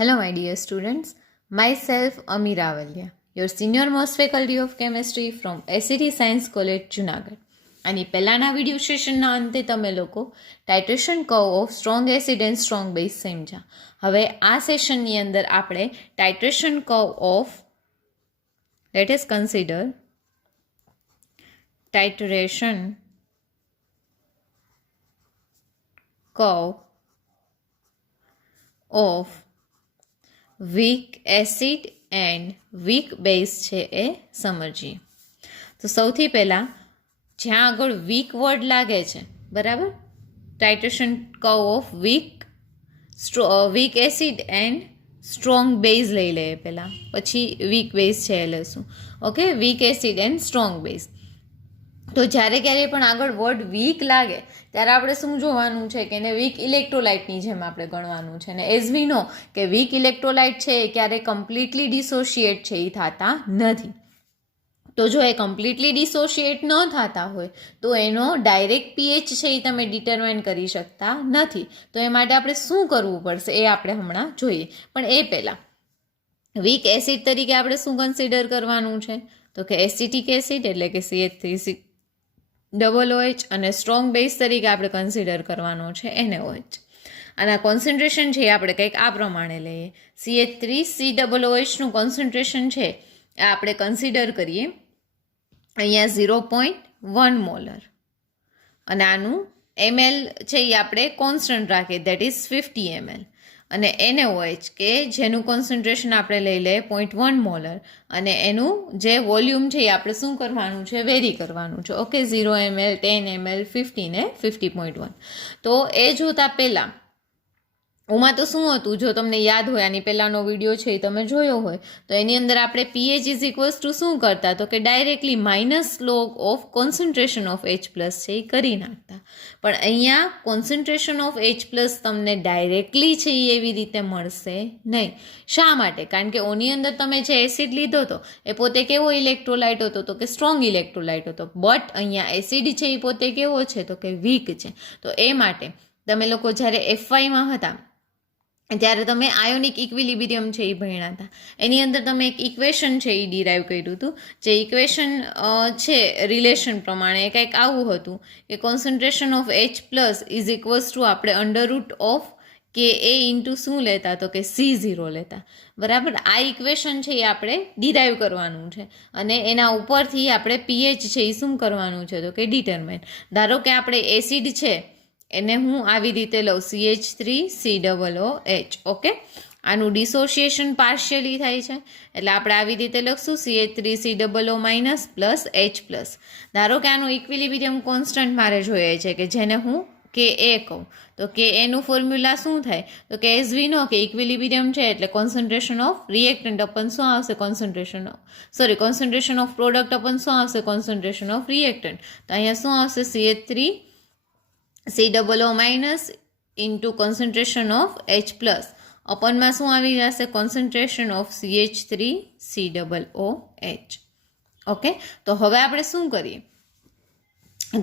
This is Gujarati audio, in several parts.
Hello, my dear students. Myself, Ami Ravalya, your senior most faculty of chemistry from SCT Science College, Junagadh. આની પહેલાંના વિડીયો સેશનના અંતે તમે લોકો titration curve of strong acid and strong base સમજ્યા. હવે આ સેશનની અંદર આપણે titration curve of let us consider titration curve of weak acid and weak base છે એ સમજીએ. તો સૌથી પહેલાં જ્યાં આગળ વીક વર્ડ લાગે છે, બરાબર, titration curve of weak acid and strong base લઈ લઈએ પહેલાં, પછી વીક બેઝ છે એ લઈશું. Okay, weak acid and strong base. તો જ્યારે ક્યારેય પણ આગળ વર્ડ વીક લાગે ત્યારે આપણે શું જોવાનું છે કે એને વીક ઇલેક્ટ્રોલાઇટની જેમ આપણે ગણવાનું છે. અને એઝ વી નો કે વીક ઇલેક્ટ્રોલાઇટ છે એ ક્યારેય કમ્પ્લીટલી ડિસોશિએટ છે એ થતા નથી. તો જો એ કમ્પ્લીટલી ડિસોશિએટ ન થતા હોય તો એનો ડાયરેક્ટ પીએચ છે એ તમે ડિટરમાઇન કરી શકતા નથી. તો એ માટે આપણે શું કરવું પડશે એ આપણે હમણાં જોઈએ. પણ એ પહેલાં વીક એસિડ તરીકે આપણે શું કન્સિડર કરવાનું છે તો કે એસિટિક એસિડ એટલે કે CH3COOH, અને સ્ટ્રોંગ બેઝ તરીકે આપણે કન્સિડર કરવાનો છે NaOH. અને આ કોન્સન્ટ્રેશન છે એ આપણે કંઈક આ પ્રમાણે લઈએ. CH3COOHનું કોન્સન્ટ્રેશન છે એ આપણે કન્સિડર કરીએ અહીંયા 0.1 મોલર, અને આનું ml છે એ આપણે કોન્સ્ટન્ટ રાખીએ, દેટ ઇઝ 50 ml. અને NaOH કે જેનું કોન્સન્ટ્રેશન આપણે લઈ લઈએ 0.1 મોલર, અને એનું જે વોલ્યુમ છે એ આપણે શું કરવાનું છે, વેરી કરવાનું છે. ઓકે, 0 ml, 10 ml, 50 ને 50.1. તો એ જોતાં પહેલાં ઓમાં તો શું હતું, જો તમને યાદ હોય, આની પહેલાંનો વિડીયો છે એ તમે જોયો હોય તો એની અંદર આપણે પીએચ ઇઝ ઇક્વલ્સ ટુ શું કરતા, તો કે directly minus log of concentration of H+ છે એ કરી નાખતા. પણ અહીંયા કોન્સન્ટ્રેશન ઓફ H+ તમને ડાયરેક્ટલી છે એ એવી રીતે મળશે નહીં. શા માટે? કારણ કે ઓની અંદર તમે જે એસિડ લીધો હતો એ પોતે કેવો ઇલેક્ટ્રોલાઇટ હતો, તો કે સ્ટ્રોંગ ઇલેક્ટ્રોલાઇટ હતો. બટ અહીંયા એસિડ છે એ પોતે કેવો છે, તો કે વીક છે. તો એ માટે તમે લોકો જ્યારે FYમાં હતા ત્યારે તમે આયોનિક ઇક્વિલિબ્રિયમ છે એ ભણ્યા હતા. એની અંદર તમે એક ઇક્વેશન છે એ ડિરાઈવ કર્યું હતું. જે ઇક્વેશન છે રિલેશન પ્રમાણે કંઈક આવું હતું કે concentration of H+ is equals two આપણે અંડરરૂટ ઓફ કે એ ઇન્ટુ શું લેતા, તો કે C0 લેતા. બરાબર, આ ઇક્વેશન છે એ આપણે ડિરાઈવ કરવાનું છે, અને એના ઉપરથી આપણે પીએચ છે એ શું કરવાનું છે, તો કે ડિટરમાઇન. ધારો કે આપણે એસિડ છે એને હું આવી રીતે લઉં CH3COOH. ઓકે, આનું ડિસોશિએશન પાર્શિયલી થાય છે એટલે આપણે આવી રીતે લખશું CH3COO- પ્લસ H+. ધારો કે આનું ઇક્વિલિબ્રિયમ કોન્સ્ટન્ટ મારે જોઈએ છે કે જેને હું KA કહું, તો KA નું ફોર્મ્યુલા શું થાય, તો કે એઝ વી નો કે ઇક્વિલિબ્રિયમ છે એટલે કોન્સન્ટ્રેશન ઓફ રિએક્ટન્ટ અપન શું આવશે, કોન્સન્ટ્રેશન ઓફ પ્રોડક્ટ અપન શું આવશે, કોન્સન્ટ્રેશન ઓફ રિએક્ટન્ટ. તો અહીંયા શું આવશે, CH3COO- into concentration of H+ અપનમાં શું આવી જશે, કોન્સન્ટ્રેશન ઓફ CH3COOH. ઓકે, તો હવે આપણે શું કરીએ,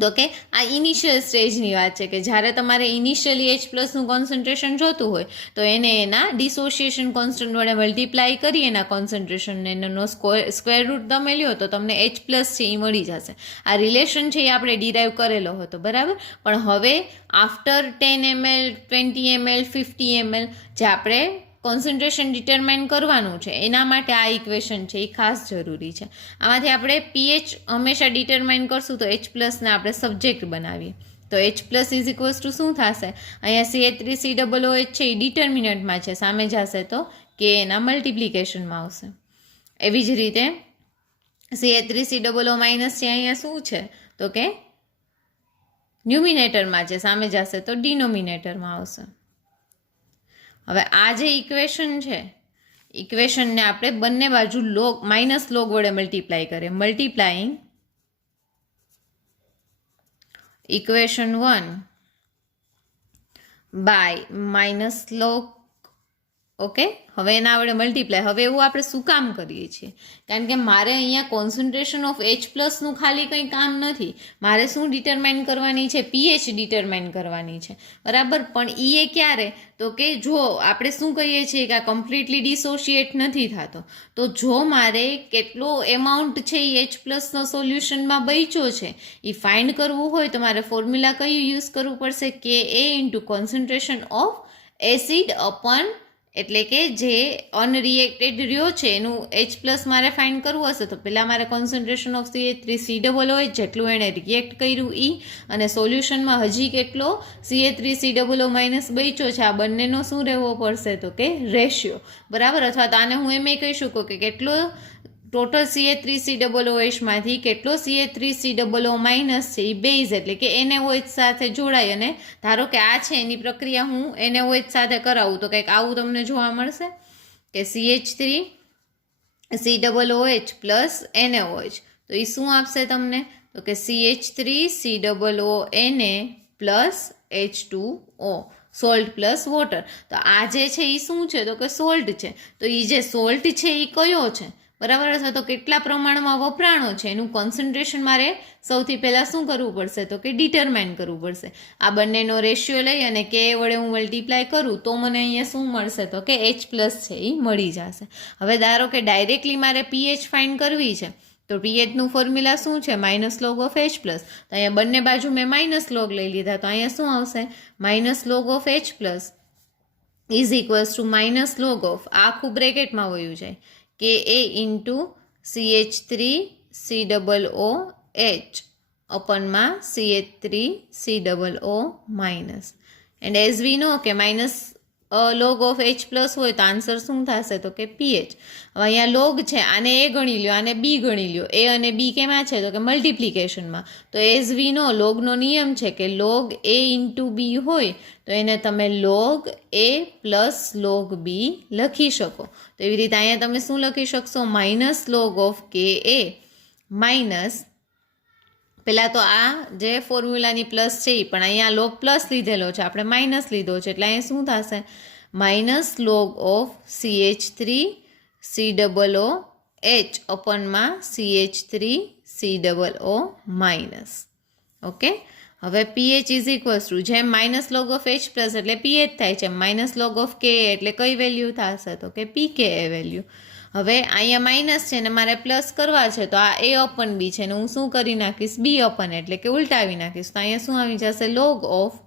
તો કે આ ઇનિશિયલ સ્ટેજની વાત છે કે જ્યારે તમારે ઇનિશિયલી H+નું કોન્સન્ટ્રેશન જોતું હોય તો એને એના ડિસોશિએશન કોન્સ્ટન્ટ વડે મલ્ટીપ્લાય કરી એના કોન્સન્ટ્રેશનને એનો સ્ક્વેર રૂટ તમે લ્યો તો તમને H+ છે એ મળી જશે. આ રિલેશન છે એ આપણે ડિરાઈવ કરેલો હતો, બરાબર. પણ હવે આફ્ટર 10 ml, 20 ml, 50 ml જે આપણે કોન્સન્ટ્રેશન ડિટરમાઇન કરવાનું છે એના માટે આ ઇક્વેશન છે એ ખાસ જરૂરી છે. આમાંથી આપણે પીએચ હંમેશા ડિટરમાઇન કરશું તો H+ ને આપણે સબ્જેક્ટ બનાવીએ. તો H+ ઇઝ ઇક્વલ્સ ટુ શું થશે, અહીંયા CH3COOH છે એ ડિટર્મિનન્ટમાં છે, સામે જશે તો કે એના મલ્ટિપ્લિકેશનમાં આવશે. એવી જ રીતે CH3COO- છે અહીંયા શું છે, તો કે ન્યુમિનેટરમાં છે, સામે જશે તો ડિનોમિનેટરમાં આવશે. હવે આ જે ઇક્વેશન છે, ઇક્વેશનને આપણે બંને બાજુ માઇનસ લોગ વડે મલ્ટીપ્લાય કરીએ. Multiplying equation 1 by minus log okay, હવે એના વડે મલ્ટીપ્લાય. હવે એવું આપણે શું કામ કરીએ છીએ? કારણ કે મારે અહીંયા કોન્સન્ટ્રેશન ઓફ H પ્લસનું ખાલી કંઈ કામ નથી. મારે શું ડિટરમાઇન કરવાની છે? પીએચ ડિટરમાઇન કરવાની છે, બરાબર. પણ એ ક્યારે? તો કે જો આપણે શું કહીએ છીએ કે આ કમ્પ્લીટલી ડિસોશિએટ નથી થતો, તો જો મારે કેટલો એમાઉન્ટ છે એ H પ્લસનો સોલ્યુશનમાં બચ્યો છે એ ફાઇન્ડ કરવું હોય તો મારે ફોર્મ્યુલા કયું યુઝ કરવું પડશે? કે એ ઇન્ટુ કોન્સન્ટ્રેશન ઓફ એસિડ અપન, એટલે કે જે અનરિએક્ટેડ રહ્યો છે એનું H પ્લસ મારે ફાઇન્ડ કરવું હશે તો પહેલાં મારે કોન્સન્ટ્રેશન ઓફ CH3COO જેટલું એણે રિએક્ટ કર્યું એ, અને સોલ્યુશનમાં હજી કેટલો CH3COO માઇનસ બચ્યો છે, આ બંનેનો શું રહેવો પડશે? તો કે રેશિયો, બરાબર. અથવા તો આને હું એમ કહી શકું કે કેટલો ટોટલ CH3COOH માંથી કેટલો CH3COO માઇનસ છે એ બેઝ, એટલે કે NaOH સાથે જોડાય, અને ધારો કે આ છે એની પ્રક્રિયા હું NaOH સાથે કરાવું તો કંઈક આવું તમને જોવા મળશે કે CH3COOH પ્લસ NaOH, તો એ શું આપશે તમને? તો કે CH3COONa plus H2O, salt plus water. તો આ જે છે એ શું છે? તો કે સોલ્ટ છે. તો એ જે સોલ્ટ છે એ કયો છે, બરાબર? અથવા તો કેટલા પ્રમાણમાં વપરાણો છે એનું કોન્સન્ટ્રેશન મારે સૌથી પહેલાં શું કરવું પડશે? તો કે ડિટરમાઇન કરવું પડશે. આ બંનેનો રેશિયો લઈ અને કે વડે હું મલ્ટીપ્લાય કરું તો મને અહીંયા શું મળશે? તો કે H પ્લસ છે એ મળી જશે. હવે ધારો કે ડાયરેક્ટલી મારે પીએચ ફાઇન્ડ કરવી છે તો પીએચનું ફોર્મ્યુલા શું છે? Minus log of H plus. તો અહીંયા બંને બાજુ મેં માઇનસ લોગ લઈ લીધા, તો અહીંયા શું આવશે? Minus log of H plus is equals to minus log of, આખું બ્રેકેટમાં વયું જાય, કે એ ઇન્ટુ CH3COOH અપનમાં CH3COO minus. And as we know કે minus log of H plus હોય તો આન્સર શું થશે? તો કે પીએચ. હવે અહીંયા લોગ છે, આને એ ગણી લ્યો, આને બી ગણી લ્યો. એ અને બી કેમાં છે? તો કે મલ્ટિપ્લિકેશનમાં. તો એઝ વી નો લોગનો નિયમ છે કે લોગ એ ઇન્ટુ બી હોય તો એને તમે લોગ એ પ્લસ લોગ બી લખી શકો. તો એવી રીતે અહીંયા તમે શું લખી શકશો? માઇનસ લોગ ઓફ કે એ માઇનસ, પહેલાં તો આ જે ફોર્મ્યુલાની પ્લસ છે એ પણ અહીંયા લોગ પ્લસ લીધેલો છે, આપણે માઇનસ લીધો છે, એટલે અહીંયા શું થશે? માઇનસ લોગ ઓફ CH3COOH અપનમાં CH3COO માઇનસ. ઓકે, હવે પીએચ ઇઝ ઇક્વલ્સ ટુ, જેમ minus log of H plus એટલે પીએચ થાય છે, માઇનસ લોગ ઓફ કે એટલે કઈ વેલ્યુ થશે? તો કે પીકે વેલ્યુ. હવે અહીંયા માઇનસ છે ને મારે પ્લસ કરવા છે તો આ એ અપન બી છે ને હું શું કરી નાખીશ? બી અપન, એટલે કે ઉલટાવી નાખીશ. તો અહીંયા શું આવી જશે? લોગ ઓફ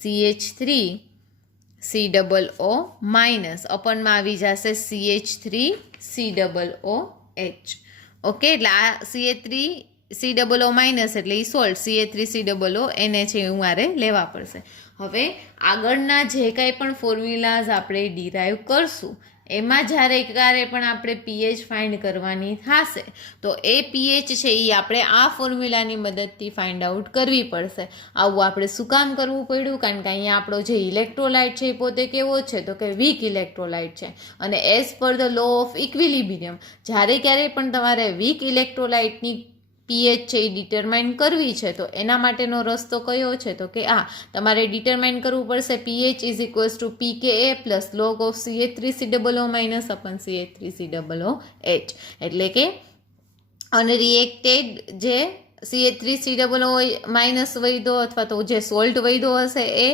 CH3COO માઇનસ અપનમાં આવી જશે CH3COOH. ઓકે, એટલે આ CH3COO માઇનસ એટલે એ સોલ્ટ CH3COO એને છે એવું મારે લેવા પડશે. હવે આગળના જે કાંઈ પણ ફોર્મ્યુલાઝ આપણે ડિરાઈવ કરશું એમાં જ્યારે ક્યારે પણ આપણે પીએચ ફાઇન્ડ કરવાની થશે તો એ પીએચ છે એ આપણે આ ફોર્મ્યુલાની મદદથી ફાઇન્ડ આઉટ કરવી પડશે. આવું આપણે શું કામ કરવું પડ્યું? કારણ કે અહીંયા આપણો જે ઇલેક્ટ્રોલાઇટ છે એ પોતે કેવો છે? તો કે વીક ઇલેક્ટ્રોલાઇટ છે, અને as per the law of equilibrium જ્યારે ક્યારેય પણ તમારે વીક ઇલેક્ટ્રોલાઇટની પીએચ છે એ ડિટરમાઇન કરવી છે તો એના માટેનો રસ્તો કયો છે? તો કે આ તમારે ડિટરમાઇન કરવું પડશે pH is equals to pKa plus log of CH3COO minus upon CH3COOH, એટલે કે અનરિએક્ટેડ જે CH3COO માઇનસ વૈધો અથવા તો જે સોલ્ટ વૈધો હશે એ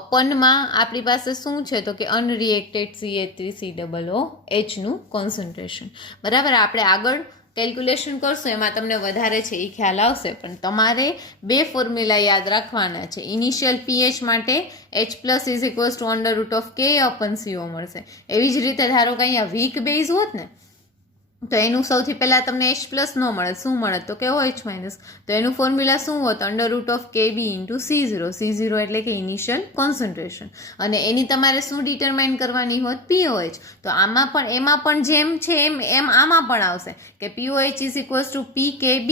અપનમાં આપણી પાસે શું છે? તો કે અનરિએક્ટેડ CH3COOH નું કોન્સન્ટ્રેશન. બરાબર, આપણે આગળ કેલ્ક્યુલેશન કરશો એમાં તમને વધારે છે એ ખ્યાલ આવશે, પણ તમારે બે ફોર્મ્યુલા યાદ રાખવાના છે. ઇનિશિયલ પીએચ માટે H plus is equals two under root of કે અપન CO મળશે. એવી જ રીતે ધારો કે અહીંયા વીક બેઝ હોત ને તો એનું સૌથી પહેલાં તમને H પ્લસ ન મળે, શું મળે? તો કે OH માઇનસ. તો એનું ફોર્મ્યુલા શું હોત? Under root of KB into C0 એટલે કે ઇનિશિયલ કોન્સન્ટ્રેશન. અને એની તમારે શું ડિટરમાઇન કરવાની હોત? POH. તો આમાં પણ એમાં પણ જેમ છે એમ આમાં પણ આવશે કે POH is equals to PKB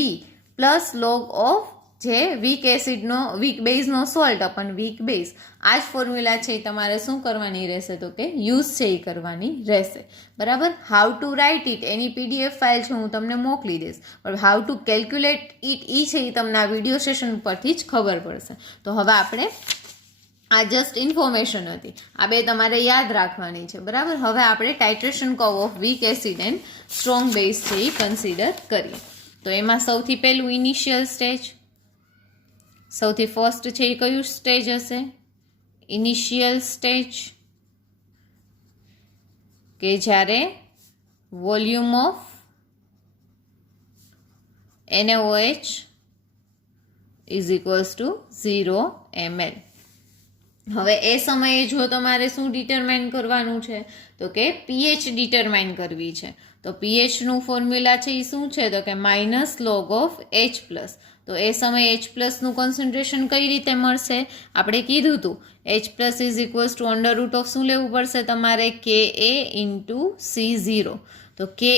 plus log of જે વીક એસિડનો વીક બેઝનો સોલ્ટ અપન વીક બેઝ. આ જ ફોર્મ્યુલા છે એ તમારે શું કરવાની રહેશે? તો કે યુઝ છે એ કરવાની રહેશે. બરાબર, how to write it any PDF file છે હું તમને મોકલી દઈશ, પણ હાઉ ટુ કેલ્ક્યુલેટ ઇટ છે એ તમને આ વિડીયો સેશન પરથી જ ખબર પડશે. તો હવે આપણે આ જસ્ટ ઇન્ફોર્મેશન હતી, આ બે તમારે યાદ રાખવાની છે, બરાબર. હવે આપણે titration curve of weak acid and strong base છે એ કન્સિડર કરીએ. તો એમાં સૌથી પહેલું ઇનિશિયલ સ્ટેજ, સૌથી ફર્સ્ટ છે એ કયું સ્ટેજ હશે? ઇનિશિયલ સ્ટેજ, કે જ્યારે volume of NaOH is equals two 0 ml. હવે એ સમયે જો તમારે શું ડિટરમાઇન કરવાનું છે? તો કે પીએચ ડિટરમાઇન કરવી છે. તો પીએચનું ફોર્મ્યુલા છે એ શું છે? તો કે -log of H+. તો એ સમયે H+નું કોન્સન્ટ્રેશન કઈ રીતે મળશે? આપણે કીધું હતું H+ is equals two under root of શું લેવું પડશે તમારે? Ka into C0. તો Ka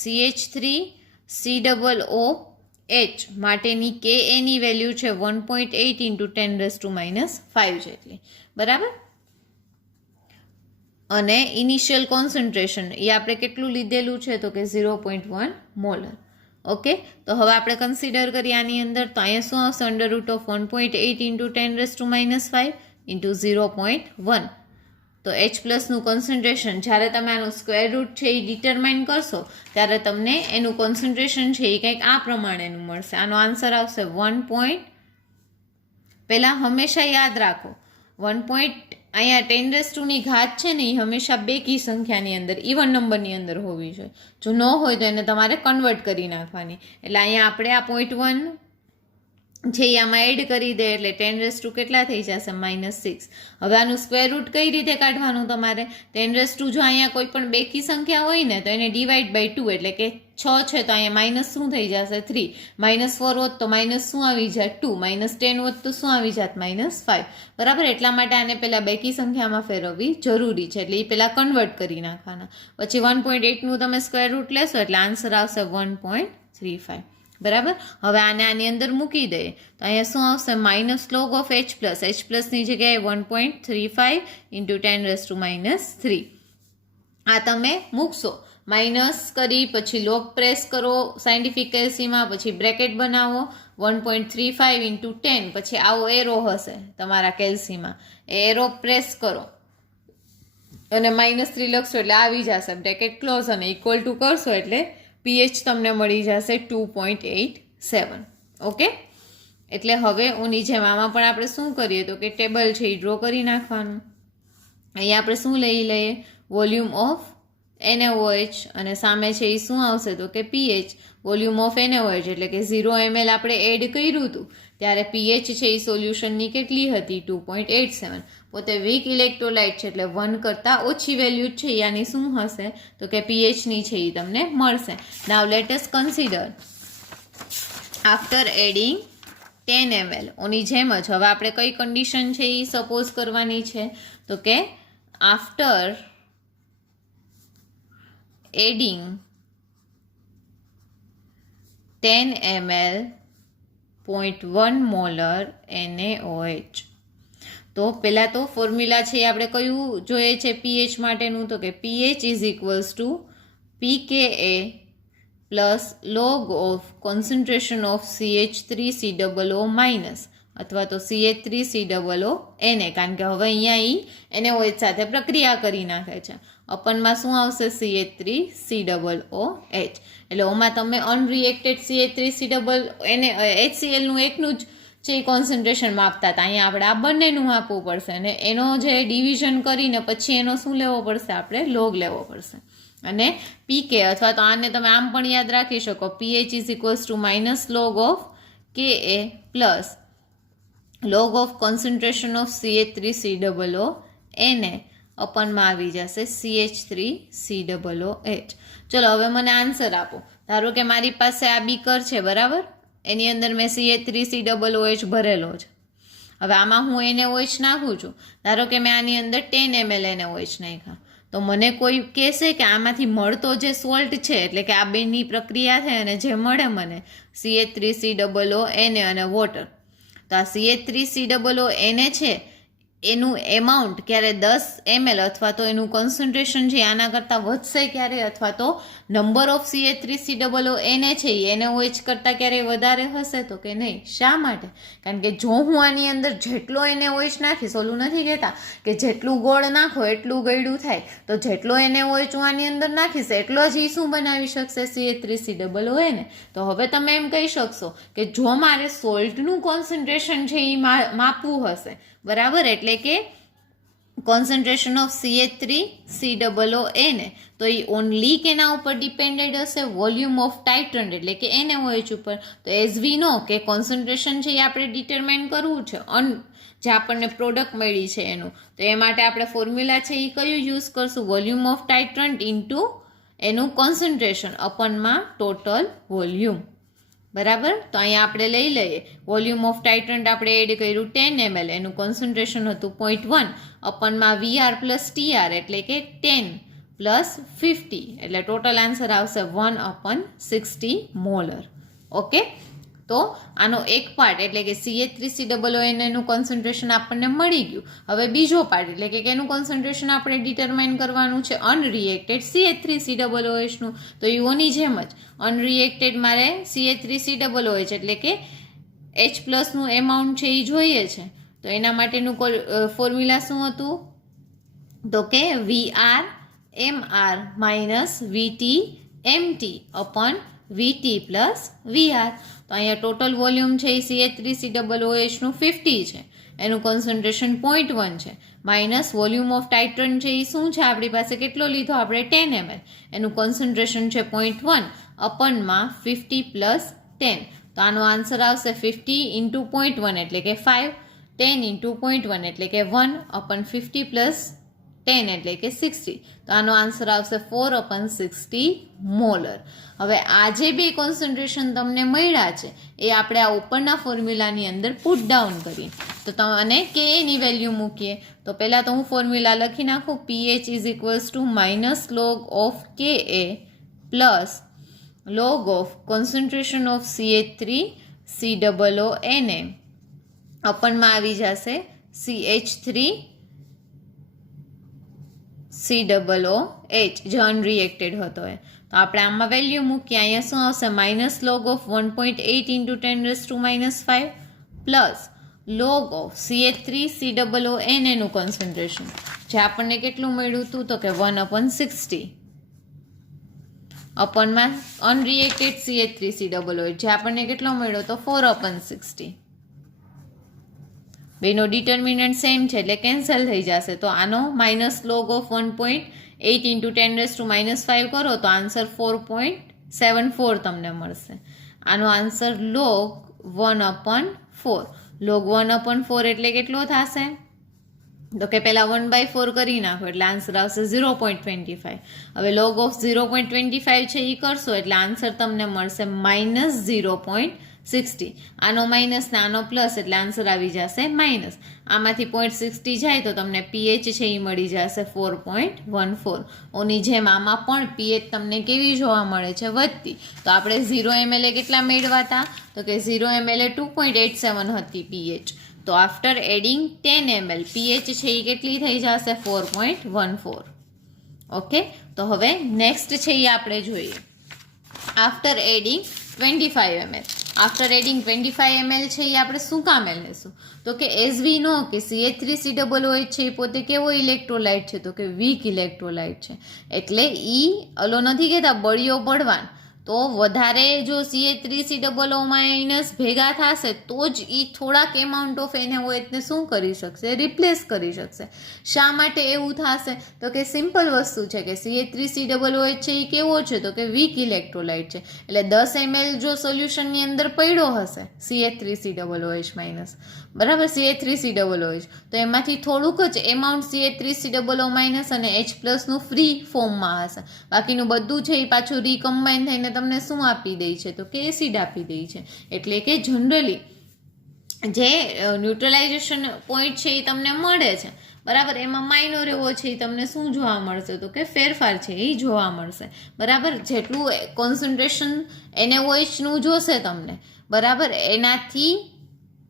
CH3COOH માટેની Ka ની વેલ્યુ છે 1.8 ઇન્ટુ 10⁻⁵ જેટલી, બરાબર. અને ઇનિશિયલ કોન્સન્ટ્રેશન એ આપણે કેટલું લીધેલું છે? તો કે 0.1 મોલર. ઓકે, તો હવે આપણે કન્સિડર કરીએ આની અંદર. તો અહીંયા શું આવશે? Under root of 1.8 into 10⁻⁵ into 0.1. તો H+નું કોન્સન્ટ્રેશન જ્યારે તમે આનું સ્ક્વેર રૂટ છે એ ડિટરમાઇન કરશો ત્યારે તમને એનું કોન્સન્ટ્રેશન છે એ કંઈક આ પ્રમાણેનું મળશે. આનો આન્સર આવશે 1. પહેલાં હંમેશા યાદ રાખો 1. અહીંયા 10⁻ની ઘાત છે ને એ હંમેશા બેકી સંખ્યાની અંદર, ઇવન નંબરની અંદર હોવી જોઈએ. જો ન હોય તો એને તમારે કન્વર્ટ કરી નાખવાની. એટલે અહીંયા આપણે આ 0.1 છે એ આમાં એડ કરી દે એટલે 10⁻કેટલા થઈ જશે? -6. હવે આનું સ્ક્વેર રૂટ કઈ રીતે કાઢવાનું તમારે? 10⁻ જો અહીંયા કોઈ પણ બેકી સંખ્યા હોય ને તો એને ડિવાઈડ બાય 2, એટલે કે 6 છે તો અહીંયા માઇનસ શું થઈ જશે? 3. -4 હોત તો માઇનસ શું આવી જાય? 2. -10 હોત તો શું આવી જાત? -5. બરાબર. એટલા માટે આને પહેલાં બેકી સંખ્યામાં ફેરવવી જરૂરી છે, એટલે એ પહેલાં કન્વર્ટ કરી નાખવાના. પછી 1.8નું તમે સ્ક્વેર રૂટ લેશો એટલે આન્સર આવશે 1.35. બરાબર. હવે આને આની અંદર મૂકી દઈએ તો અહીંયા શું આવશે? -log of H+. H+ની જગ્યાએ 1.35 ઇન્ટુ 10⁻⁻3. આ તમે મૂકશો, માઇનસ કરી પછી લોગ પ્રેસ કરો સાયન્ટિફિક કેલ્સીમાં, પછી બ્રેકેટ બનાવો 1.35 ઇન્ટુ 10, પછી આવો એરો હશે તમારા કેલ્સીમાં, એ એરો પ્રેસ કરો અને -3 લખશો એટલે આવી જશે બ્રેકેટ ક્લોઝ, અને ઇક્વલ ટુ કરશો એટલે પીએચ તમને મળી જશે 2.87. ઓકે, એટલે હવે ઓની જેમ આમાં પણ આપણે શું કરીએ તો કે ટેબલ છે એ ડ્રો કરી નાખવાનું. અહીંયા આપણે શું લઈ લઈએ? વોલ્યુમ ઓફ NaOH, અને સામે છે એ શું આવશે તો કે પીએચ. વોલ્યુમ ઓફ NaOH એટલે કે 0 ml આપણે એડ કર્યું હતું ત્યારે પીએચ છે એ સોલ્યુશનની કેટલી હતી? 2.87. પોતે વીક ઇલેક્ટ્રોલાઇટ છે એટલે 1 કરતાં ઓછી વેલ્યુ છે યાની શું હશે તો કે પીએચની છે એ તમને મળશે. નાવ late us consider after adding 10 ml. ઓની જેમ જ હવે આપણે કઈ કન્ડિશન છે એ સપોઝ કરવાની છે તો કે after adding 10 ml 0.1 molar NaOH. તો પહેલાં તો ફોર્મ્યુલા છે આપણે કયું જોઈએ છે પીએચ માટેનું? તો કે pH is equals two pKa plus log of concentration of CH3COO minus અથવા તો CH3COO Na, કારણ કે હવે અહીંયા NaOH સાથે પ્રક્રિયા કરી નાખે છે. અપનમાં શું આવશે? CH3COOH. એટલે ઓમાં તમે અનરિએક્ટેડ HCl નું એકનું જ છે એ કોન્સન્ટ્રેશન માપતા હતા, અહીંયા આપણે આ બંનેનું માપવું પડશે અને એનો જે ડિવિઝન કરીને પછી એનો શું લેવો પડશે? આપણે લોગ લેવો પડશે. અને પીકે અથવા તો આને તમે આમ પણ યાદ રાખી શકો, pH is equals two -log of Ka plus log of concentration of CH3COO Na અપનમાં આવી જશે CH3COOH. ચલો હવે મને આન્સર આપો. ધારો કે મારી પાસે આ બીકર છે, બરાબર, એની અંદર મેં CH3COOH ભરેલો છે. હવે આમાં હું NaOH નાખું છું. ધારો કે મેં આની અંદર 10 ml NaOH નાખ્યા, તો મને કોઈ કહેશે કે આમાંથી મળતો જે સોલ્ટ છે એટલે કે આ બેની પ્રક્રિયા થાય અને જે મળે મને CH3COO Na અને વોટર, તો આ CH3COO Na છે એનું એમાઉન્ટ ક્યારે 10 ml અથવા તો એનું કોન્સન્ટ્રેશન છે આના કરતાં વધશે ક્યારે, અથવા તો નંબર ઓફ CH3COONA છે એ NaOH કરતાં ક્યારે વધારે હશે, તો કે નહીં. શા માટે? કારણ કે જો હું આની અંદર જેટલો NaOH નાખીશ, ઓલું નથી કહેતા કે જેટલું ગોળ નાખો એટલું ગળ્યું થાય, તો જેટલો NaOH હું આની અંદર નાખીશ એટલો જ શું બનાવી શકશે CH3COONA. તો હવે તમે એમ કહી શકશો કે જો મારે સોલ્ટનું કોન્સન્ટ્રેશન છે એ માપવું હશે, બરાબર, એટલે કે કોન્સન્ટ્રેશન ઓફ CH3COONA, તો એ ઓનલી કેના ઉપર ડિપેન્ડેડ હશે? વોલ્યુમ ઓફ ટાઇટ્રન્ટ એટલે કે NaOH ઉપર. તો એઝ વી નો કે કોન્સન્ટ્રેશન છે એ આપણે ડિટરમાઇન કરવું છે જે આપણને પ્રોડક્ટ મળી છે એનું, તો એ માટે આપણે ફોર્મ્યુલા છે એ કયું યુઝ કરશું? વોલ્યુમ ઓફ ટાઇટ્રન્ટ ઇન્ટુ એનું કોન્સન્ટ્રેશન અપનમાં ટોટલ વોલ્યુમ, બરાબર. તો અહીંયા આપણે લઈ લઈએ વોલ્યુમ ઓફ ટાઇટ્રન્ટ આપણે એડ કર્યું 10 ml, એનું કોન્સન્ટ્રેશન હતું 0.1 અપનમાં VR પ્લસ TR એટલે કે 10 પ્લસ 50 એટલે ટોટલ આન્સર આવશે 1/60 મોલર. ઓકે, તો આનો એક પાર્ટ એટલે કે CH3COONA નું કોન્સન્ટ્રેશન આપણને મળી ગયું. હવે બીજો પાર્ટ એટલે કે એનું કોન્સન્ટ્રેશન આપણે ડિટરમાઇન કરવાનું છે અનરિએક્ટેડ CH3COOH નું. તો યુઓની જેમ જ અનરિએક્ટેડ મારે CH3COOH એટલે કે H+ નું એમાઉન્ટ છે એ જોઈએ છે. તો એના માટેનું ફોર્મ્યુલા શું હતું? તો કે VR MR minus VT MT upon VT plus VR. તો અહીંયા ટોટલ વોલ્યુમ છે એ CH3COOH નું 50 છે, એનું કોન્સન્ટ્રેશન 0.1 છે, માઇનસ વોલ્યુમ ઓફ ટાઇટ્રન્ટ છે એ શું છે આપણી પાસે, કેટલો લીધો આપણે 10 ml, એનું કોન્સન્ટ્રેશન છે 0.1 અપનમાં 50 પ્લસ 10. તો આનો આન્સર આવશે 50 ઇન્ટુ 0.1 એટલે કે 5, 10 ઇન્ટુ 0.1 એટલે કે 1/50 પ્લસ 10 એટલે કે 60. તો આનો આન્સર આવશે 4/60 મોલર. હવે આ જે બે કોન્સન્ટ્રેશન તમને મળ્યા છે એ આપણે આ ઉપરના ફોર્મ્યુલાની અંદર પુટ ડાઉન કરીએ. તો અને કે એની વેલ્યુ મૂકીએ. તો પહેલાં તો હું ફોર્મ્યુલા લખી નાખું. pH is equals to minus log of Ka plus log of concentration of CH3COONA અપનમાં આવી જશે CH3COOH જે અનરિએક્ટેડ હતો એ. તો આપણે આમાં વેલ્યુ મૂકીએ. અહીંયા શું આવશે? Minus log of 1.8 into 10⁻⁻5 plus log of CH3COONA નું કોન્સન્ટ્રેશન જે આપણને કેટલું મળ્યું હતું? તો કે 1/60 અપનમાં અનરિએક્ટેડ CH3COOH જે આપણને કેટલો મળ્યો? તો 4/60. બેનો ડિટર્મિનન્ટ સેમ છે એટલે કેન્સલ થઈ જશે. તો આનો માઇનસ લોગ ઓફ 1.8 ઇન્ટુ 10⁻⁵ કરો તો આન્સર 4.74 તમને મળશે. આનો આન્સર લોગ 1/4. લોગ 1/4 એટલે કેટલો થશે? તો કે પહેલાં 1/4 કરી નાખો એટલે આન્સર આવશે 0.25. હવે લોગ ઓફ 0.25 છે એ કરશો એટલે આન્સર તમને મળશે માઇનસ 0.60. આનો માઇનસ ને આનો પ્લસ એટલે આન્સર આવી જશે માઇનસ. આમાંથી 0.60 જાય તો તમને pH છે એ મળી જશે 4.14. ઓની જેમ આમાં પણ pH તમને કેવી જોવા મળે છે? વધતી. તો આપણે 0 ml કેટલા મેળવ્યા હતા? તો કે 0 ml 2.87 હતી pH. તો આફ્ટર એડિંગ 10 ml pH છે એ કેટલી થઈ જશે? 4.14. ઓકે, તો હવે નેક્સ્ટ છે એ આપણે જોઈએ after adding 25 ml. After adding 25 ml છે એ આપણે શું કામ લેશું? તો કે એઝ વી નો કે CH3COOH છે એ પોતે કેવો ઇલેક્ટ્રોલાઇટ છે? તો કે વીક ઇલેક્ટ્રોલાઇટ છે. એટલે અલો નથી કહેતા બળિયો બળવાન. તો વધારે જો CH3COO- ભેગા થશે તો જ થોડાક એમાઉન્ટ ઓફ NaOH ને શું કરી શકશે? રિપ્લેસ કરી શકશે. શા માટે એવું થશે? તો કે સિમ્પલ વસ્તુ છે કે CH3COOH છે એ કેવો છે? તો કે વીક ઇલેક્ટ્રોલાઇટ છે. એટલે 10 ml જો સોલ્યુશનની અંદર પડ્યો હશે CH3COOH- બરાબર, CH3COOH, તો એમાંથી થોડુંક જ એમાઉન્ટ CH3COO- અને H+ નું ફ્રી ફોર્મમાં હશે. બાકીનું બધું છે એ પાછું રીકમ્બાઇન થઈને તમને શું આપી દે છે? તો કે એસિડ આપી દે છે. એટલે કે જનરલી જે ન્યુટ્રલાઇઝેશન પોઈન્ટ છે એ તમને મળે છે, બરાબર, એમાં માઇનોર એવો છે એ તમને શું જોવા મળશે? તો કે ફેરફાર છે એ જોવા મળશે. બરાબર, જેટલું કોન્સન્ટ્રેશન NaOH નું જોશે તમને, બરાબર, એનાથી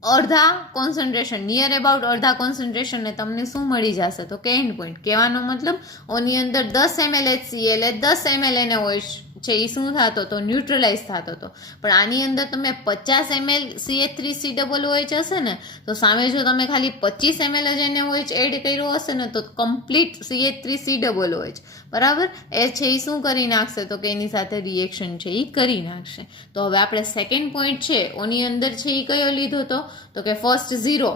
અડધા કોન્સન્ટ્રેશન, નિયર અબાઉટ અડધા કોન્સન્ટ્રેશન ને તમને શું મળી જશે તો કે એન્ડ પોઈન્ટ. કહેવાનો મતલબ ઓની અંદર 10 ml HCl એ 10 ml NaOH છે એ શું થતો હતો, ન્યુટ્રલાઇઝ થતો હતો. પણ આની અંદર તમે 50 ml CH3COOH હશે ને, તો સામે જો તમે ખાલી 25 ml જ NaOH એડ કર્યો હશે ને, તો કમ્પ્લીટ CH3COOH બરાબર એ છે એ શું કરી નાખશે તો કે એની સાથે રિએક્શન છે એ કરી નાખશે. તો હવે આપણે સેકન્ડ પોઈન્ટ છે ઓની અંદર છે એ કયો લીધો તો કે ફર્સ્ટ 0,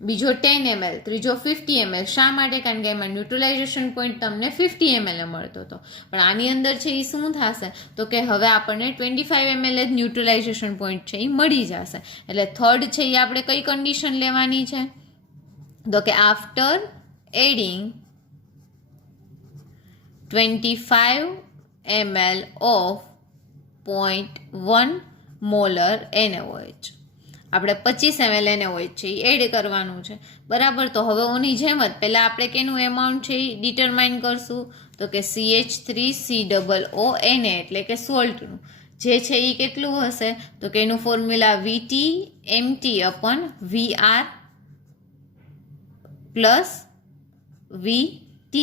બીજો 10 ml, ત્રીજો 50 ml. શા માટે? કારણ કે એમાં ન્યુટ્રલાઇઝેશન પોઈન્ટ તમને 50 ml મળતો હતો. પણ આની અંદર છે એ શું થશે તો કે હવે આપણને 25 ml જ ન્યુટ્રલાઇઝેશન પોઈન્ટ છે એ મળી જશે. એટલે થર્ડ છે એ આપણે કઈ કન્ડિશન લેવાની છે તો કે after adding 25 ml of 0.1 molar NaOH, આપણે 25 ml NaOH છે એ એડ કરવાનું છે બરાબર. તો હવે ઓની જેમ જ પહેલાં આપણે કેનું એમાઉન્ટ છે એ ડિટરમાઇન કરશું તો કે CH3COONA એટલે કે સોલ્ટનું જે છે એ કેટલું હશે તો કે એનું ફોર્મ્યુલા VT/MT/VR પ્લસ VT.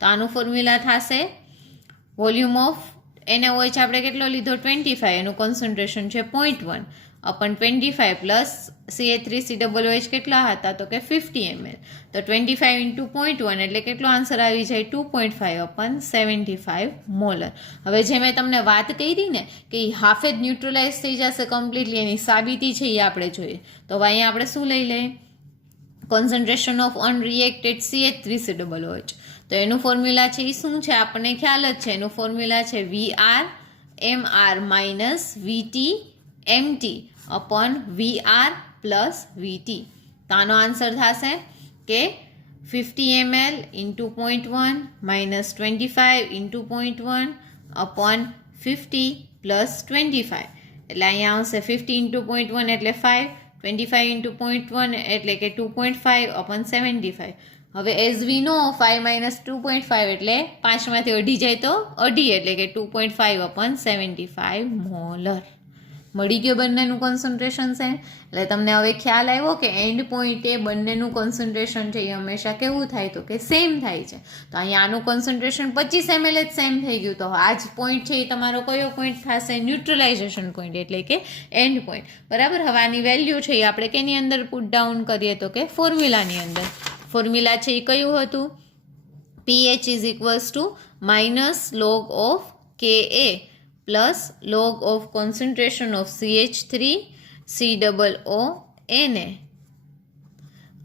તો આનું ફોર્મ્યુલા થશે વોલ્યુમ ઓફ NaOH આપણે કેટલો લીધો 25, એનું કોન્સન્ટ્રેશન છે 0.1 અપન 25 પ્લસ CH3COOH કેટલા હતા તો કે 50 ml. તો 25 ઇન્ટુ 0.1 એટલે કેટલો આન્સર આવી જાય 2.5 અપન 75 મોલર. હવે જે મેં તમને વાત કરી ને કે હાફ જ ન્યુટ્રલાઇઝ થઈ જશે કમ્પ્લીટલી, એની સાબિતી છે એ આપણે જોઈએ. તો હવે અહીંયા આપણે શું લઈ લઈએ કોન્સન્ટ્રેશન ઓફ અનરિએક્ટેડ CH3COOH. તો એનું ફોર્મ્યુલા છે એ શું છે આપણને ખ્યાલ જ છે, એનું ફોર્મ્યુલા છે VRMR minus VTMT upon VR plus VT. તો આનો આન્સર થશે કે 50 ml into 0.1 minus 25 into 0.1 upon 50 plus 25. એટલે અહીંયા આવશે 50 ઇન્ટુ 0.1 એટલે 5, 25 ઇન્ટુ 0.1 એટલે કે 2.5 અપોન 75. હવે એઝ વી નો 5 માઇનસ 2.5 એટલે 5માંથી અઢી જાય તો અઢી એટલે કે 2.5 અપોન 75 મોલર. મળી ગયો બંનેનું કોન્સન્ટ્રેશન છે. એટલે તમને હવે ખ્યાલ આવ્યો કે એન્ડ પોઈન્ટે બંનેનું કોન્સન્ટ્રેશન છે એ હંમેશા કેવું થાય તો કે સેમ થાય છે. તો અહીંયા આનું કોન્સન્ટ્રેશન 25 ml જ સેમ થઈ ગયું. તો આ જ પોઈન્ટ છે એ તમારો કયો પોઈન્ટ થશે ન્યુટ્રલાઇઝેશન પોઈન્ટ એટલે કે એન્ડ પોઈન્ટ બરાબર. હવે આની વેલ્યુ છે એ આપણે કેની અંદર પુટ ડાઉન કરીએ તો કે ફોર્મ્યુલાની અંદર. ફોર્મ્યુલા છે એ કયું હતું pH is equals to minus log of Ka plus log of concentration of CH3COONA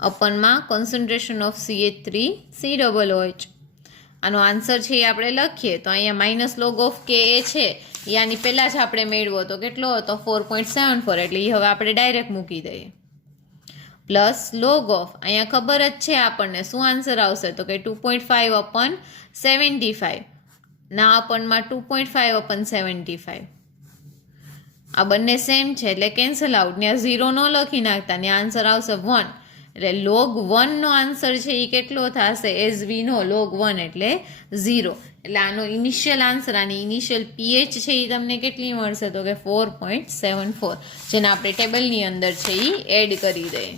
અપનમાં કોન્સન્ટ્રેશન ઓફ CH3COOH. આનો આન્સર છે એ આપણે લખીએ તો અહીંયા માઇનસ લોગ ઓફ Ka છે એ આની પહેલાં જ આપણે મેળવો તો કેટલો હતો 4.74 એટલે એ હવે આપણે ડાયરેક્ટ મૂકી દઈએ પ્લસ લોગ ઓફ અહીંયા ખબર જ છે આપણને શું આન્સર આવશે તો કે 2.5 અપન 75 ના અપનમાં 2.5 અપન 75. આ બંને સેમ છે એટલે કેન્સલ આઉટ, ત્યાં 0 ન લખી નાખતા, ત્યાં આન્સર આવશે 1. એટલે log 1 નો આન્સર છે એ કેટલો થશે એઝ વી નો log 1 એટલે 0. એટલે આનો ઇનિશિયલ આન્સર, આની ઇનિશિયલ pH છે એ તમને કેટલી મળશે તો કે 4.74 જેને આપણે ટેબલની અંદર છે એ એડ કરી દઈએ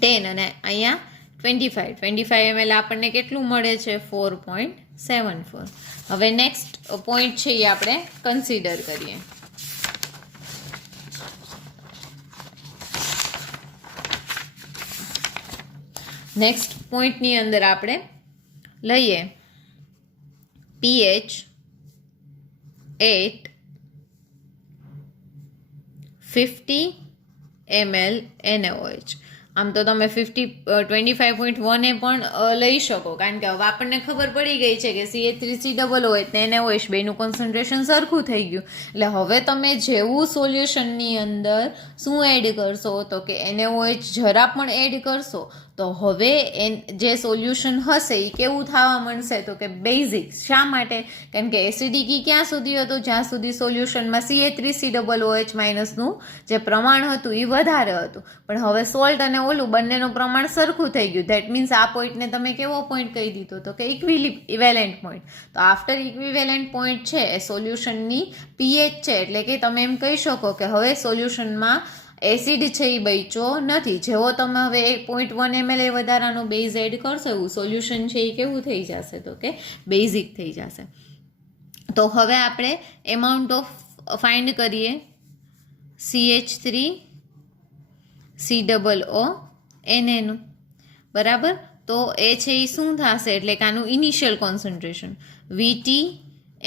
10 અને અહીંયા 25 ml આપણને કેટલું મળે છે 4.74. હવે નેક્સ્ટ પોઈન્ટ છે એ આપણે કન્સિડર કરીએ. નેક્સ્ટ પોઈન્ટની અંદર આપણે લઈએ pH 8 50 ml NaOH. આમ તો તમે 25.1 એ પણ લઈ શકો કારણ કે હવે આપણને ખબર પડી ગઈ છે કે CH3COOH ને NaOH બેનું કોન્સન્ટ્રેશન સરખું થઈ ગયું. એટલે હવે તમે જેવું સોલ્યુશનની અંદર શું એડ કરશો તો કે NaOH જરા પણ એડ કરશો તો હવે જે સોલ્યુશન હશે એ કેવું થવા માંડશે તો કે બેઝિક. શા માટે? કારણ કે એસિડિટી ક્યાં સુધી હતું જ્યાં સુધી સોલ્યુશનમાં CH3COOH માઇનસનું જે પ્રમાણ હતું એ વધારે હતું. પણ હવે સોલ્ટ અને ઓલું બંનેનું પ્રમાણ સરખું થઈ ગયું. ધેટ મીન્સ આ પોઈન્ટને તમે કેવો પોઈન્ટ કહી દીધો તો કે ઇક્વિવેલેન્ટ પોઈન્ટ. તો આફ્ટર ઇક્વિવેલેન્ટ પોઈન્ટ છે એ સોલ્યુશનની pH છે એટલે કે તમે એમ કહી શકો કે હવે સોલ્યુશનમાં એસિડ છે એ બચ્યો નથી. જેવો તમે હવે 0.1 ml એ વધારાનો બેઝ એડ કરશો એવું સોલ્યુશન છે એ કેવું થઈ જશે તો કે બેઝિક થઈ જશે. તો હવે આપણે એમાઉન્ટ ઓફ ફાઇન્ડ કરીએ CH3COONA નું, બરાબર. તો એ છે એ શું થશે એટલે કે આનું initial concentration VT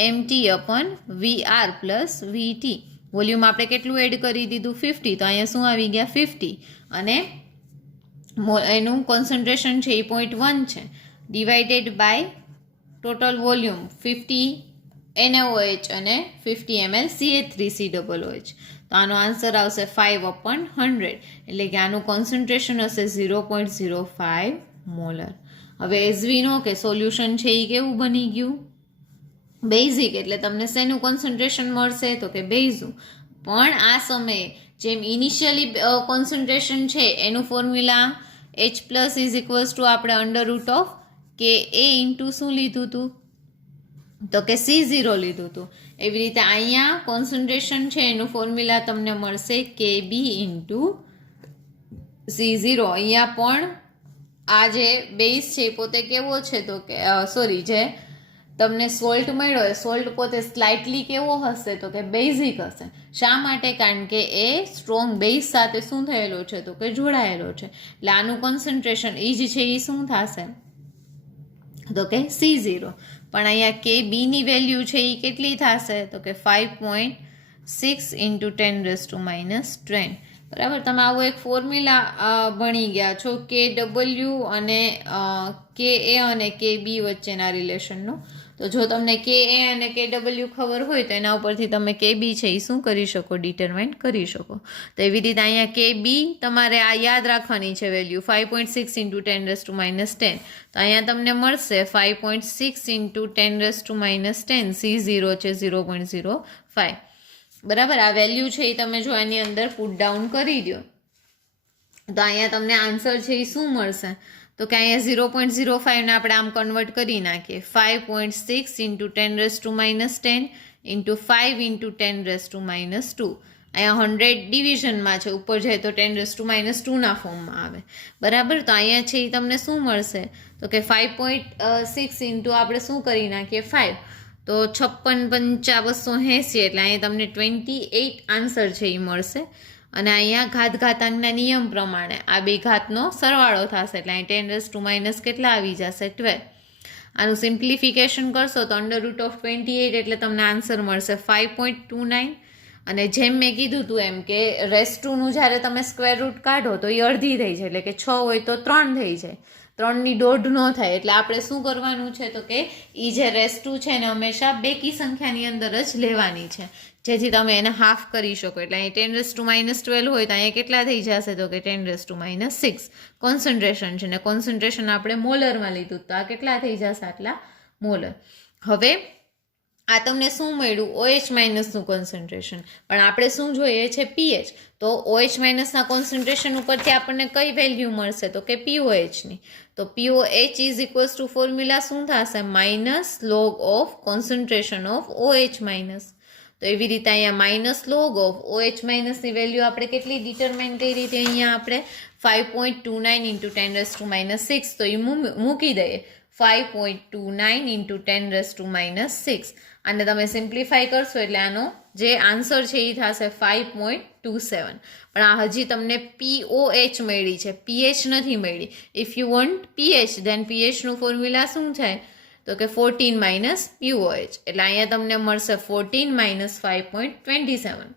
MT અપન VR plus VT. Volume આપણે કેટલું એડ કરી દીધું 50, તો અહીંયા શું આવી ગયા 50 અને એનું કોન્સન્ટ્રેશન છે એ 0.1 છે divided by total volume 50 NaOH અને 50 ml CH3COOH. તો આનો આન્સર આવશે 5/100 એટલે કે આનું કોન્સન્ટ્રેશન હશે 0.05 મોલર. હવે એઝ વી નો કે સોલ્યુશન છે એ કેવું બની ગયું બેઝિક, એટલે તમને શેનું કોન્સન્ટ્રેશન મળશે તો કે બેઝનું. પણ આ સમયે જેમ ઇનિશિયલી કોન્સન્ટ્રેશન છે એનું formula H plus is equals two આપણે અંડર રૂટ ઓફ કે એ ઇન્ટુ શું લીધું હતું તો કે C0 લીધું હતું. એવી રીતે અહીંયા કોન્સન્ટ્રેશન છે એનું ફોર્મ્યુલા તમને મળશે KB ઇન્ટુ C0. અહીંયા પણ આ જે બેઝ છે પોતે કેવો છે તો કે સોરી જે તમને સોલ્ટ મળ્યો એ સોલ્ટ પોતે સ્લાઇટલી કેવો હશે તો કે બેઝિક હશે. શા માટે? કારણ કે એ સ્ટ્રોંગ બેઝ સાથે શું થયેલો છે તો કે જોડાયેલો છે. એટલે આનું કોન્સન્ટ્રેશન એ જ છે એ શું થશે તો કે C0. પણ અહીંયા KBની વેલ્યુ છે એ કેટલી થશે તો કે 5.6 ઇન્ટુ 10⁻⁻10. બરાબર. તમે આવો એક ફોર્મ્યુલા ભણી ગયા છો KW અને KA અને KB વચ્ચેના રિલેશનનો. તો જો તમને KA અને KW ખબર હોય તો એના ઉપરથી તમે KB છે એ શું કરી શકો ડિટરમાઇન કરી શકો. તો એવી રીતે અહીંયા KB તમારે આ યાદ રાખવાની છે વેલ્યુ 5.6 ઇન્ટુ 10⁻10. તો અહીંયા તમને મળશે 5.6 ઇન્ટુ 10⁻10 C0 છે 0.05. બરાબર. આ વેલ્યુ છે એ તમે જો આની અંદર પુટ ડાઉન કરી દો તો અહીંયા તમને આન્સર છે એ શું મળશે તો કે અહીંયા 0.05 ને આપણે આમ કન્વર્ટ કરી નાખીએ 5.6 ઇન્ટુ 10⁻10 ઇન્ટુ 5 ઇન્ટુ 10⁻². અહીંયા 100 ડિવિઝનમાં છે, ઉપર જાય તો 10⁻² ના ફોર્મમાં આવે. બરાબર. તો અહીંયા છે એ તમને શું મળશે તો કે 5.6 ઇન્ટુ આપણે શું કરી નાખીએ 5, તો 56 × 5 = 280, એટલે અહીંયા તમને 28 આન્સર છે એ મળશે. અને અહીંયા ઘાતાંકના નિયમ પ્રમાણે આ બે ઘાતનો સરવાળો થશે એટલે અહીં 10⁻⁻ કેટલા આવી જશે 12. આનું સિમ્પ્લિફિકેશન કરશો તો √28 એટલે તમને આન્સર મળશે 5.29. અને જેમ મેં કીધું હતું એમ કે રેસ-2નું જ્યારે તમે સ્ક્વેર રૂટ કાઢો તો એ અડધી થઈ જાય, એટલે કે 6 હોય તો 3 થઈ જાય, 3ની દોઢ ન થાય. એટલે આપણે શું કરવાનું છે તો કે એ જે રેસ-2 છે એને હંમેશા બેકી સંખ્યાની અંદર જ લેવાની છે, જેથી તમે એને હાફ કરી શકો. એટલે અહીં 10⁻12 હોય તો અહીંયા કેટલા થઈ જશે તો કે 10⁻6 કોન્સન્ટ્રેશન છે ને કોન્સન્ટ્રેશન આપણે મોલરમાં લીધું તો આ કેટલા થઈ જશે આટલા મોલર. હવે આ તમને શું મળ્યું OH- નું કોન્સન્ટ્રેશન, પણ આપણે શું જોઈએ છે pH. તો OH- ના કોન્સન્ટ્રેશન ઉપરથી આપણને કઈ વેલ્યુ મળશે તો કે POH ની. તો POH is equals two formula શું થશે -log of concentration of OH-. તો એવી રીતે અહીંયા -log ઓફ OH- ની વેલ્યુ આપણે કેટલી ડિટરમાઇન કરી હતી અહીંયા આપણે 5.29 ઇન્ટુ 10⁻6. તો એ મૂકી દઈએ 5.29 ઇન્ટુ 10⁻6. અને તમે સિમ્પ્લિફાય કરશો એટલે આનો જે આન્સર છે એ થશે 5.27. પણ આ હજી તમને POH મળી છે, pH નથી મળી. If you want pH then pHનું ફોર્મ્યુલા શું છે તો કે 14 - POH. એટલે અહીંયા તમને મળશે 14 - 5.27.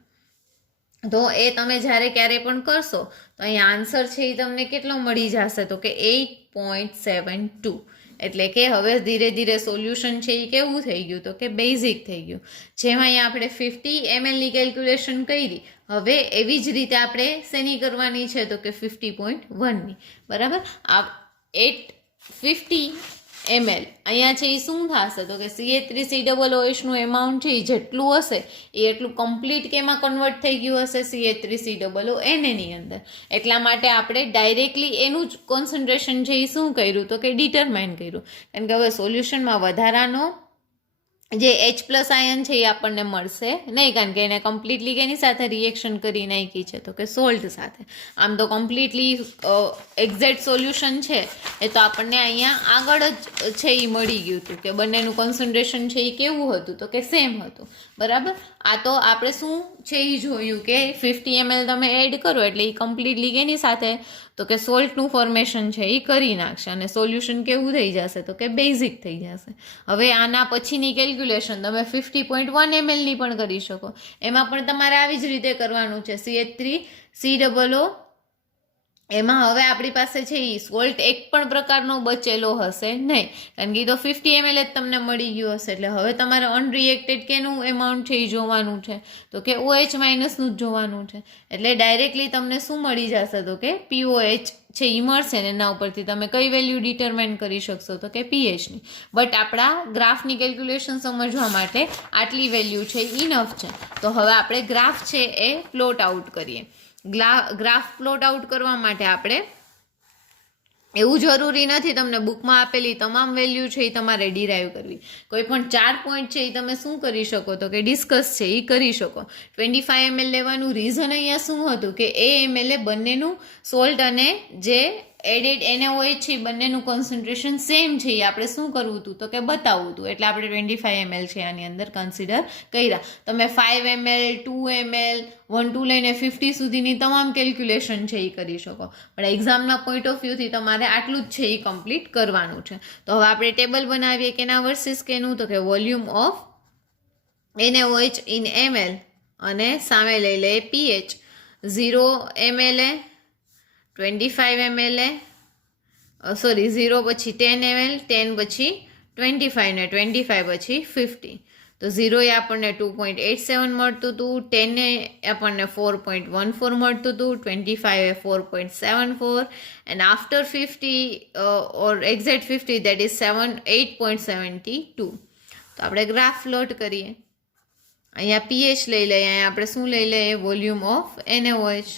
તો એ તમે જ્યારે ક્યારે પણ કરશો તો અહીંયા આન્સર છે એ તમને કેટલો મળી જશે તો કે 8.72. એટલે કે હવે ધીરે ધીરે સોલ્યુશન છે એ કેવું થઈ ગયું તો કે બેઝિક થઈ ગયું. જેમ અહીંયા આપણે 50 ml ની કેલ્ક્યુલેશન કરી, હવે એવી જ રીતે આપણે શેની કરવાની છે તો કે 50.1 ની. બરાબર. આ 850 ml અહીંયા છે એ શું થશે તો કે CH3COOH નું એમાઉન્ટ છે એ જેટલું હશે એ એટલું કમ્પ્લીટ કેમાં કન્વર્ટ થઈ ગયું હશે CH3COONA ની અંદર. એટલા માટે આપણે ડાયરેક્ટલી એનું જ કોન્સન્ટ્રેશન છે એ શું કર્યું તો કે ડિટરમાઇન કર્યું. કારણ કે હવે સોલ્યુશનમાં વધારાનો જે H પ્લસ આયન છે એ આપણને મળશે નહીં, કારણ કે એને કમ્પ્લીટલી કેની સાથે રિએક્શન કરી નાખી છે, તો કે સોલ્ટ સાથે. આમ તો કમ્પ્લીટલી એક્ઝેક્ટ સોલ્યુશન છે એ તો આપણને અહીંયા આગળ જ છે એ મળી ગયું હતું કે બંનેનું કોન્સન્ટ્રેશન છે એ કેવું હતું, તો કે સેમ હતું. બરાબર. આ તો આપણે શું છે એ જોયું કે 50 ml તમે એડ કરો એટલે એ કમ્પ્લીટલી કેની સાથે, તો કે સોલ્ટનું ફોર્મેશન છે એ કરી નાખશે અને સોલ્યુશન કેવું થઈ જશે, તો કે બેઝિક થઈ જશે. હવે આના પછીની કેલ્ક્યુલેશન તમે 50.1 ml ની પણ કરી શકો. એમાં પણ તમારે આવી જ રીતે કરવાનું છે. CH3COO એમાં હવે આપણી પાસે છે એ સોલ્ટ એક પણ પ્રકારનો બચેલો હશે નહીં, કારણ કે એ તો 50 ml જ તમને મળી ગયું હશે. એટલે હવે તમારે અનરિએક્ટેડ કેનું એમાઉન્ટ છે એ જોવાનું છે, તો કે OH માઇનસનું જ જોવાનું છે. એટલે ડાયરેક્ટલી તમને શું મળી જશે, તો કે POH છે એ મળશે ને એના ઉપરથી તમે કઈ વેલ્યુ ડિટરમાઇન કરી શકશો, તો કે પીએચની. બટ આપણા ગ્રાફની કેલ્ક્યુલેશન સમજવા માટે આટલી વેલ્યુ છે ઇનફ છે. તો હવે આપણે ગ્રાફ છે એ પ્લોટ આઉટ કરીએ. ગ્રાફ પ્લોટ આઉટ કરવા માટે આપણે એવું જરૂરી નથી તમને બુકમાં આપેલી તમામ વેલ્યુ છે એ તમારે ડિરાઈવ કરવી. કોઈ પણ 4 પોઈન્ટ છે એ તમે શું કરી શકો, તો કે ડિસ્કસ છે એ કરી શકો. 25 ml લેવાનું રીઝન અહીંયા શું હતું કે એ ml બંનેનું સોલ્ટ અને જે એડેડ NaOH છે બંનેનું કોન્સન્ટ્રેશન સેમ છે એ આપણે શું કરવું હતું, તો કે બતાવવું હતું. એટલે આપણે 25 ml છે આની અંદર કન્સિડર કર્યા. તમે 5 ml 2 ml 1 to લઈને 50 સુધીની તમામ કેલ્ક્યુલેશન છે એ કરી શકો, પણ એક્ઝામના પોઈન્ટ ઓફ વ્યૂથી તમારે આટલું જ છે એ કમ્પ્લીટ કરવાનું છે. તો હવે આપણે ટેબલ બનાવીએ કેના વર્સિસ કેનું, તો કે volume of NaOH in ml અને સામે લઈ લઈએ pH. 0 ml 25 ml સોરી 0 પછી 10 ml 10 પછી 25 ને 25 પછી 50. તો 0 એ આપણને 2.87 મળતું હતું, 10 એ આપણને 4.14 મળતું હતું, 25 એ 4.74 and after 50 or exact 50 that is 8.72. તો આપણે ગ્રાફ પ્લોટ કરીએ. અહીંયા pH લઈ લઈએ, અહીંયા આપણે શું લઈ લઈએ, વોલ્યુમ ઓફ NaOH.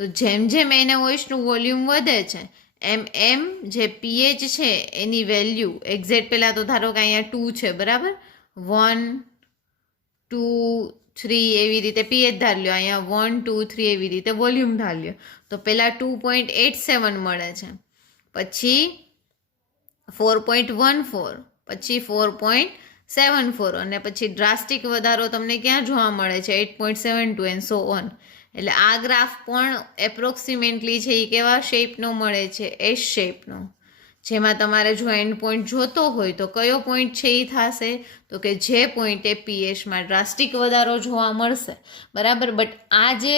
તો જેમ જેમ NaOHનું વોલ્યુમ વધે છે એમ જે pH છે એની વેલ્યુ એક્ઝેક્ટ પહેલાં તો ધારો કે અહીંયા 2 છે, બરાબર, 1 2 3 એવી રીતે pH ધાર લ્યો, અહીંયા 1 2 3 એવી રીતે વોલ્યુમ ધાર લ્યો. તો પહેલાં 2.87 મળે છે, પછી 4.14, પછી 4.74 અને પછી ડ્રાસ્ટિક વધારો તમને ક્યાં જોવા મળે છે, 8.72 and so on. એટલે આ ગ્રાફ પણ એપ્રોક્સિમેટલી છે એ કેવા શેપનો મળે છે, એસ શેપનો, જેમાં તમારે જો એન્ડ પોઈન્ટ જોતો હોય તો કયો પોઈન્ટ છે એ થશે, તો કે જે પોઈન્ટે pHમાં ડ્રાસ્ટિક વધારો જોવા મળશે, બરાબર. બટ આ જે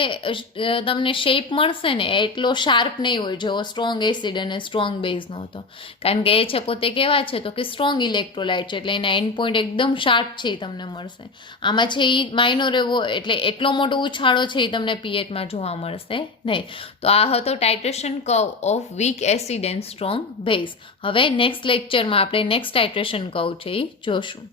તમને શેપ મળશે ને એટલો શાર્પ નહીં હોય જેવો સ્ટ્રોંગ એસિડ અને સ્ટ્રોંગ બેઝનો હતો, કારણ કે એ છે પોતે કેવા છે, તો કે સ્ટ્રોંગ ઇલેક્ટ્રોલાઇટ છે, એટલે એના એન્ડ પોઈન્ટ એકદમ શાર્પ છે એ તમને મળશે. આમાં છે એ માઇનોર એવો એટલે એટલો મોટો ઉછાળો છે એ તમને pHમાં જોવા મળશે નહીં. તો આ હતો titration curve of weak acid and strong base. હવે નેક્સ્ટ લેક્ચરમાં આપણે નેક્સ્ટ ટાઇટ્રેશન કર્વ છે એ જોશું.